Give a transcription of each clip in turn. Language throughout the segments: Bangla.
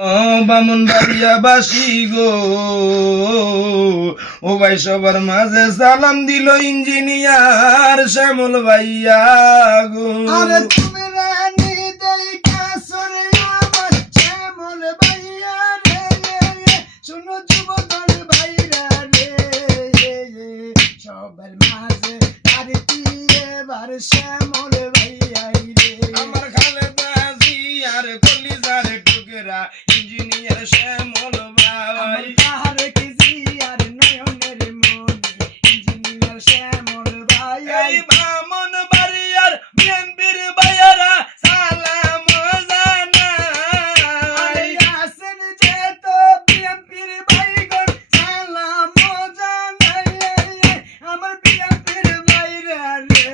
বামুন বাড়িয়া বাসি গো, ও ভাই সবার মাঝে সালাম দিল ইঞ্জিনিয়ার শ্যামল ভাইয়া গো। আরে তুমি রানী দেখা সরে আমার শ্যামল ভাইয়া রে, শুনো যুবদল ভাইরা রে, সবার মাঝে আরতি এবার শ্যামল ভাইয়াই রে। আমার খালেদা জিয়ার কলিজার টুকরা ইঞ্জিনিয়ার শ্যামল ভাই। তারেক জিয়ার নয়নের মনি ইঞ্জিনিয়ার শ্যামল ভাই। এই বামুন বাড়িয়ার বিএনপির ভাইয়ারা সালাম জানাই। আসেন যে তো বিএনপির ভাইগণ সালাম জানাই, আমার বিএনপির ভাইরা রে,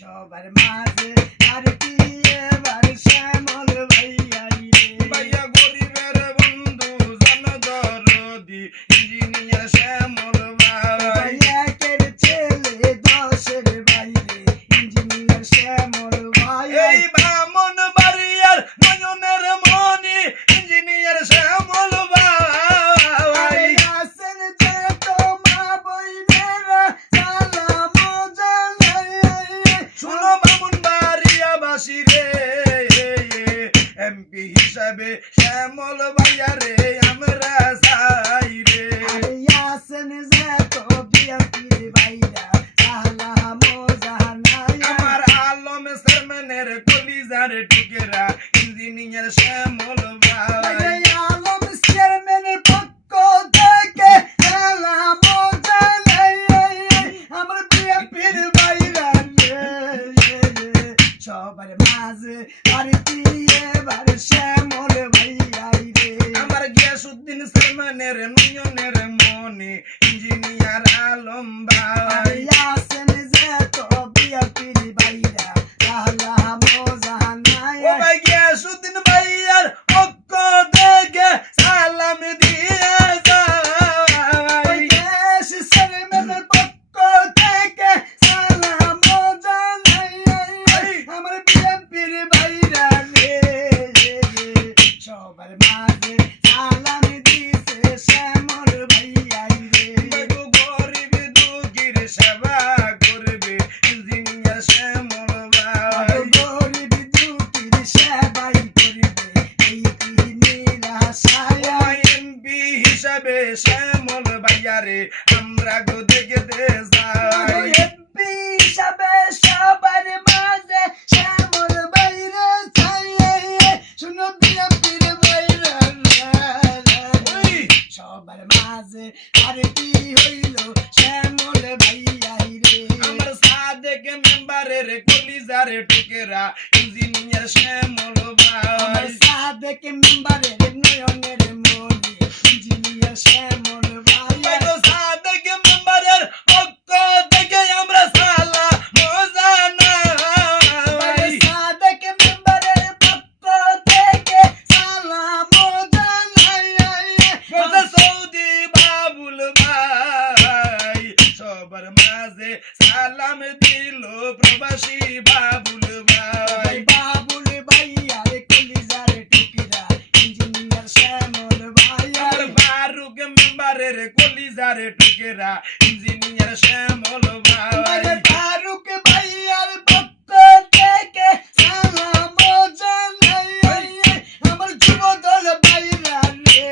সবার মাঝে আরতি এবার শ্যামল ভাইয়াই রে। ভাইয়া গরিবের বন্ধু জনদরদি ইঞ্জিনিয়ার শ্যামল ভাই। একের ছেলে দশের বাইরে ইঞ্জিনিয়ার শ্যামল ভাই। এই বামুন বাড়িয়ার নয়নের মনি ইঞ্জিনিয়ার শ্যামল ভাই। আসেন যে তো মা বইনেরা সালাম জানাই, শুনো বামুন বাড়িয়া বাসি রে, এমপি হিসাবে শ্যামল ভাইয়া রে আমরা চাই রে। আসেন যে তো বিএনপির ভাইরা সালাম জানাই, আমার আলম চেয়ারম্যানের কলিজার টুকেরা ইঞ্জিনিয়ার শ্যামল ভাই। আলম চেয়ারম্যানের পক্ষ থেকে সালাম জানাই, আমার বিএনপির ভাইরা রে, সবার মাঝে আরতি এবার শ্যামল ভাইয়াই রে। আমার গিয়াসউদ্দিন চেয়ারম্যানের নয়নের মনি ইঞ্জিনিয়ার আলম ভাই। আসেন যে তো বিএনপির ভাইরা সালাম জানাই, ও ভাই গিয়াসউদ্দিন ভাইয়ার পক্ষ থেকে সালাম দিয়ে যাই। দেশ চেয়ারম্যানের পক্ষ থেকে সালাম জানাই, আমার বিএনপির ভাইরা রে, সবার মাঝে সালাম দিছে শ্যামল ভাইয়াই রে। গো গরিব দুঃখীর সেবা করবে ইঞ্জিনিয়ার শ্যামল ভাই। গরিব দুঃখীর সেবাই করিবে এই দিনের আশায়, এমপি হিসাবে শ্যামল ভাইয়া রে আমরা গো দেখতে যাই। এমপি হিসাবে সবার মাঝে শ্যামল ভাইরা চাই, শুনো বিএনপির ভাইরা ওই সবার মাঝে আরতি হইল শ্যামল ভাইয়াই রে। আমার সাদেক মেম্বারের কলিজার টুকেরা ইঞ্জিনিয়ার শ্যামল আমার ভাই। সাদেক মেম্বারের নয়নের মনি ইঞ্জিনিয়ার শ্যামল ভাই। গো সাদেক মেম্বারের পক্ষ থেকে আমরা সালাম জানাই। সাদেক মেম্বারের পক্ষ থেকে সালাম জানাই, বলছে সৌদি বাবুল ভাই সবার মাঝে সালাম দিল প্রবাসী বাবুল ভাই। বাবুল ভাইয়ার কলিজার টুকরা ইঞ্জিনিয়ার শ্যামল ভাই। আমার ফারুক মেম্বারের কলিজার টুকেরা ইঞ্জিনিয়ার শ্যামল ভাই। ফারুক ভাইয়ার পক্ষ থেকে সালাম জানাই, আমার যুবদল ভাইরা রে,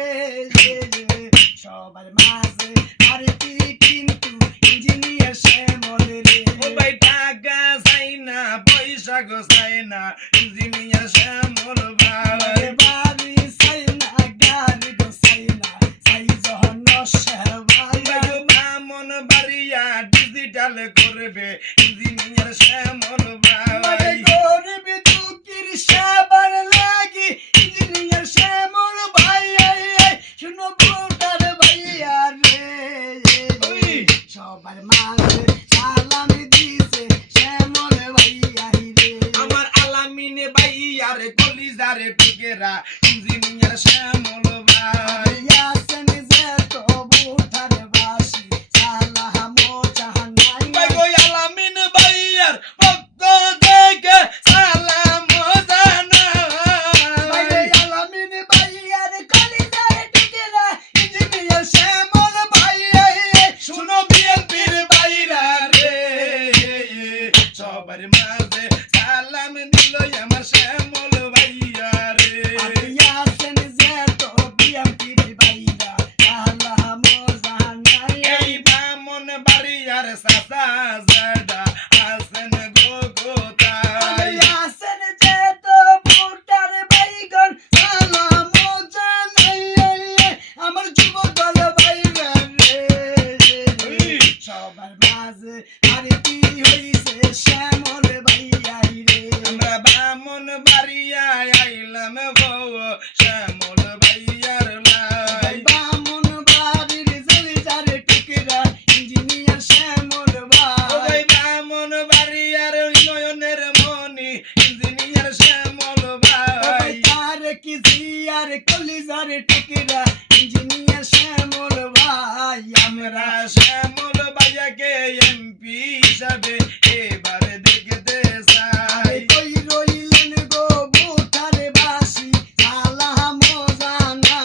সবার মাঝে আরতি কিন্তু ইঞ্জিনিয়ার শ্যামল রে। ও ভাই টাকা চাই না পয়সা গো চাই না ইঞ্জিনিয়ার শ্যামল ভাই। বাড়ি চাই না গাড়ি গো চাই না, চাই জহন সেবাই। গো বামন বাড়িয়া ডিজিটাল করবে ইঞ্জিনিয়ার শ্যামল ভাই। গরিব দুঃখীর সেবার লাগি ইঞ্জিনিয়ার শ্যামল ভাই, শুনো ভোটার ভাইয়া রে, ওই সবার মাঝে সালাম দিছে শ্যামল ভাইয়া রে। আমার আলামিন ভাইয়ার কলিজার টুকেরা ইঞ্জিনিয়ার শ্যামল ভাই। আসেন যে তো ভোটার বাসী সালাম জানাই, গো আলামিন ভাইয়ার পক্ষ থেকে সালাম জানাই। শ্যামল ভাইয়ার লাই। বামন বাড়ির জমিদার টুকরা ইঞ্জিনিয়ার শ্যামল ও ভাই। ভাই বামন বাড়িয়ার নয়নের মনি ইঞ্জিনিয়ার শ্যামল ভাই। তার কি জিয়ার কলিজার টুকরা ইঞ্জিনিয়ার শ্যামল ভাই। আমরা শ্যামল ভাইয়াকে এমপি হিসাবে এবারে দেখতে চাই। কই রইলেন গো বুথার বাসি সালাম জানা।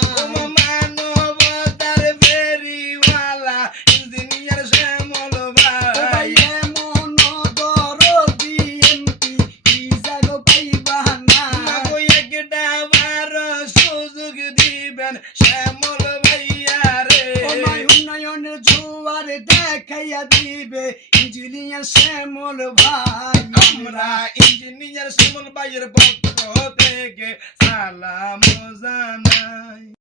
মানবতার ফেরিওয়ালা ইঞ্জিনিয়ার শ্যামল ভাই। এমন দরদি এমপি কি জাগো পাইবা না। আমাকে একটা বার সুযোগ দিবেন শ্যামল ভাইয়া রে। উন্নয়নের জোয়ার দেখাইয়া দিবে ইঞ্জিনিয়ার শ্যামল ভাই। আমরা ইঞ্জিনিয়ার শ্যামল ভাইয়ের পক্ষ থেকে সালাম জানাই।